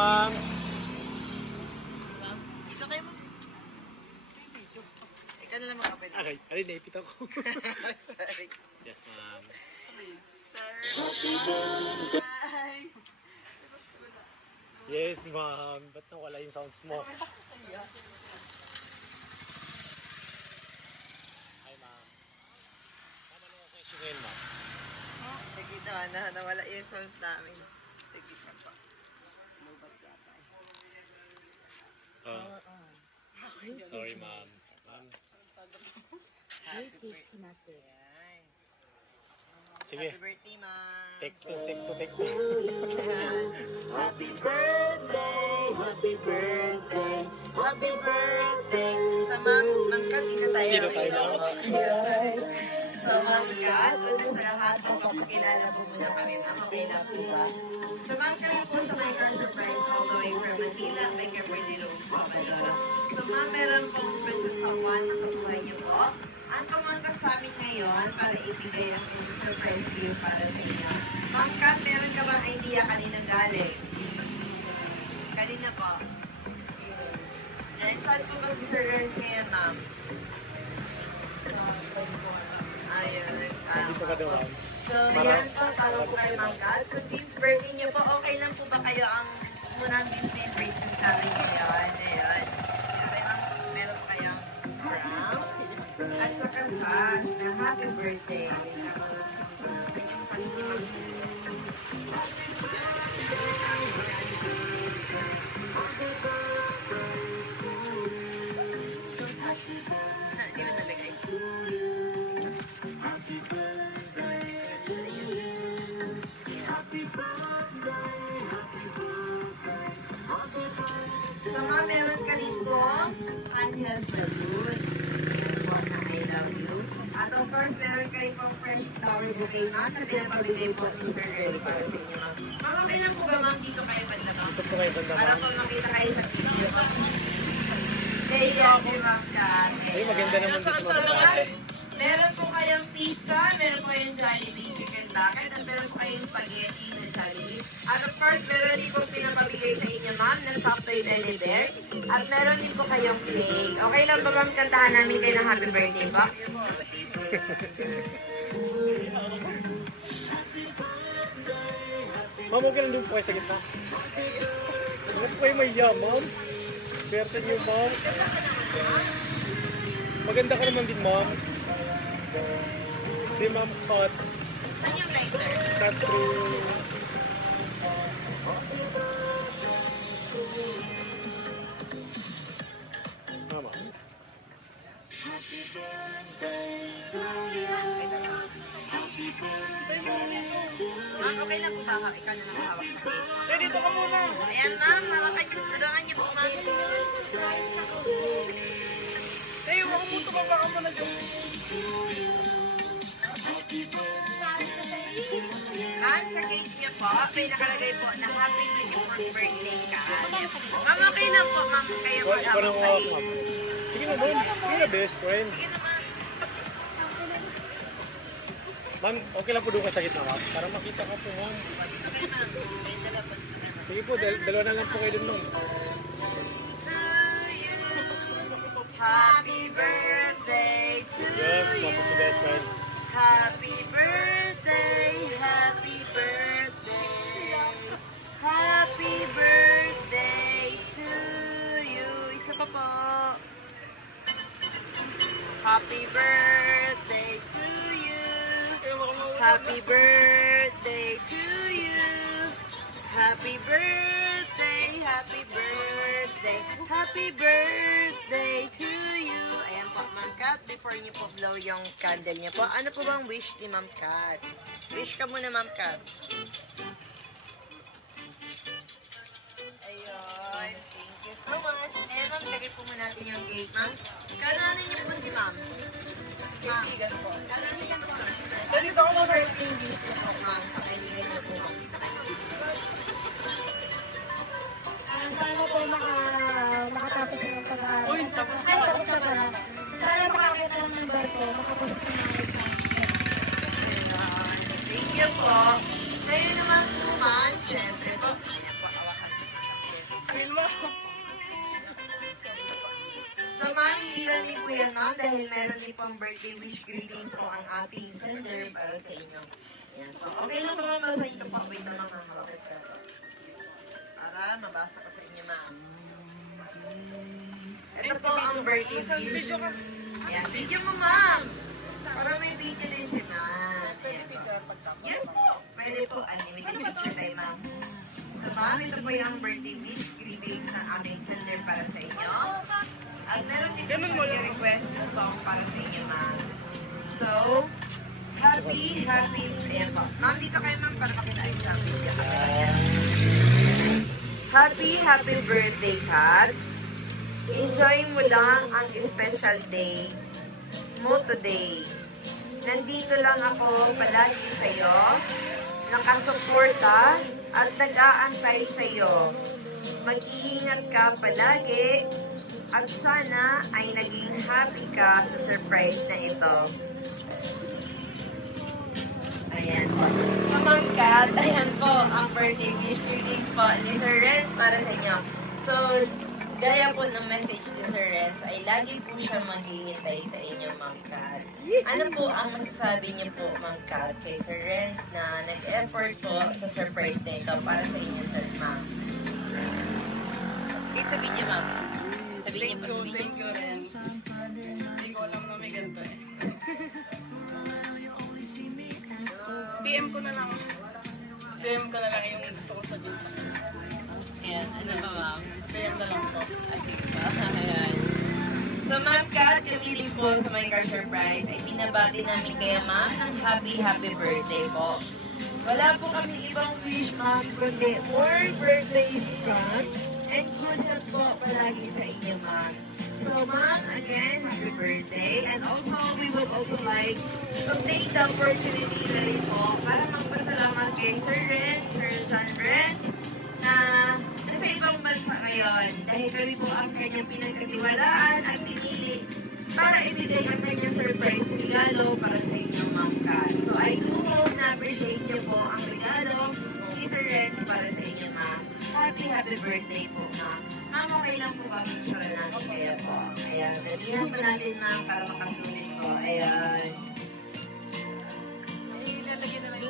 ma'am. Dito kayo mo. Ikaw na lang mag-open. Okay, alin naipit ako. Sorry. Yes, ma'am. Sir. Yes, ma'am. Ba't nawala yung sounds mo? Hi, ma'am. Ma'am, ano ang question ngayon, ma'am? Sige na, nawala yung sounds namin. Sige pa po. Lubat yata eh. Sorry, ma'am. Ma'am, Happy birthday. sige. Happy birthday, ma'am. Take two. Happy birthday, happy birthday, happy birthday. Sa Ma'am Kat, hindi na tayo. Hindi na tayo. Sa Ma'am Kat, una sa lahat, magpapakilala po muna kami, ma'am. Okay na po ba? Sa Ma'am Kat po sa may car surprise all the way from Manila, may Kimberly Rose po, Manila. So ma'am, meron pong special someone sa buhay niyo po. Ang tumangkat sa amin ngayon para ibigay ang surprise view para sa inyo. Ma'am Kat, meron ka bang idea kaninang galing? Kanina po. And saan po mas surprise ngayon, ma'am? Ayun. Dito ka daw, ma'am. So, yan po, tawag po kay Ma'am Kat. So, since birthday niyo po, okay lang po ba kayo ang munang Disney princess namin ngayon? Ayun. Meron po kayong crown. At saka sash na happy birthday. Inyong sarili Di ba nalagay? So, ma'am, meron ka rin po Angel's Balloon. Yan po na I love you. At of course, meron ka rin pong fresh flower bouquet, ma'am, na pinapabigay po ni Sir Red para sa inyo, ma'am. Ma'am, okay lang po ba, ma'am, dito kayo banda, ma'am? Dito po kayo banda, Para ma'am. po makita kayo sa video, ma'am. Thank you, ma'am, Kat. Ay, maganda naman din si Ma'am Kat. Meron po kayong pizza, meron po kayong Jollibee chicken bucket, at meron po kayong spaghetti na Jollibee. At of course, meron din po pinapabigay sa inyo, ma'am, na soft toy teddy bear. At meron din po kayong plate. Okay lang ba, ma'am, kantahan namin kayo ng happy birthday po? Ma'am, okay lang doon po kayo sa gitna. Ano po kayo may ma'am? Swerte niyo, ma'am. Maganda ka naman din, ma'am. Si Ma'am Kat. Saan yung lighter? Catherine. Mama. Ma'am, okay lang po ba? Ikaw na lang hawak sa cake. Eh, dito ka muna. Ayan, ma'am, hawakan niyo. Tulungan niyo po, ma'am. Eh, wag mo ito baka mo na dyan. Ma'am, sa cake niyo po, may nakalagay po na happy 24th birthday ka. Ma'am, okay lang po, ma'am, kayo Ikaw mag-hawak nang sa hawak, cake. ma'am. Sige na, ma'am. Sige na, best friend. Sige na, ma'am. Ma'am, okay lang po doon ka sa gitna, ma'am. Para makita ka po, ma'am. Dito kayo, ma'am. Kayo dala po. Sige po, dalawa na lang po kayo doon, ma'am. To you, happy birthday to Yes, you. ma'am, po best friend. Happy birthday, happy birthday. Happy birthday to you. Isa pa po. Happy birthday to you. Happy birthday to you. Happy birthday, happy birthday, happy birthday to you. Ayan po, Ma'am Kat, before niyo po blow yung candle niya po, ano po bang wish ni Ma'am Kat? Wish ka muna, Ma'am Kat. Ayun, thank you so much. Ayan, ma'am, lagay po muna natin yung cake, ma'am. Kananin niyo po si ma'am. Ma'am, kananin niyo po. Ganito ako birthday wish po, ma'am. Sa kailangan niyo po. Makita kayo. Sana po makatapos ng pag-aaral. Uy, tapos na. Ay, tapos na pala. Sana makakita ng number ko, makapos na mga exam. Thank you po. Kayo naman po, ma'am. Siyempre po. Ayan po, hawakan ko sa akin. So ma'am, hindi lang din po yan ma'am dahil meron din pang birthday wish greetings po ang ating sender para sa inyo. Yan po. Okay lang po ma'am, basahin ko po. Wait na lang ma'am. Para mabasa ko sa inyo ma'am. Ito po ang birthday wish. Yan, video mo ma'am. Para may video din si ma'am. Yan po. Yes po. Pwede po. Unlimited picture tayo ma'am. So ma'am, ito po yung birthday wish greetings ng ating sender para sa inyo. At meron din po request na song para sa inyo ma'am. So, happy, ayan po. Ma'am, dito kayo ma'am para kapitain sa video. Happy birthday, Kat. Enjoy mo lang ang special day mo today. Nandito lang ako palagi sa'yo, nakasuporta at nag-aantay sa'yo. Mag-iingat ka palagi at sana ay naging happy ka sa surprise na ito. Ayan po. So, Ma'am Kat, ayan po ang birthday wish greetings po ni Sir Renz para sa inyo. So, gaya po ng message ni Sir Renz ay lagi po siya maghihintay sa inyo, Ma'am Kat. Ano po ang masasabi niyo po, Ma'am Kat, kay Sir Renz na nag-effort po sa surprise na ito para sa inyo, Sir Ma'am? Sige, sabihin niyo, Ma'am. Sabihin niyo po, sabihin niyo. Thank you, Renz. Hindi ko alam na may ganito eh. PM ko na lang. PM ko na lang yung gusto ko sabihin. Ayan, ano ba, Ma'am? PM na lang po. Sige pa. Ayan. So, Ma'am Kat, kami din po sa My Car Surprise ay binabati namin kaya Ma'am ng happy birthday po. Wala po kami ibang wish, Ma'am, kundi more birthdays, Ma'am, and good health po palagi sa inyo, Ma'am. So, Ma'am, again, happy birthday. And also, we would also like to take the opportunity na rin po para magpasalamat kay Sir Renz, Sir John Renz, na nasa ibang bansa ngayon dahil kami po ang kanyang pinagkatiwalaan at pinili para ibigay ang kanyang surprise regalo para sa inyo, Ma'am Kat. So, I do hope na appreciate niyo po ang regalo ni Sir Renz para sa inyo, Ma'am. Happy birthday po, Ma'am. Ma'am, okay lang po ba picture namin kayo po? Ayan, dalihan pa natin, Ma'am, para makasulit po. Ayan. Ilalagay na lang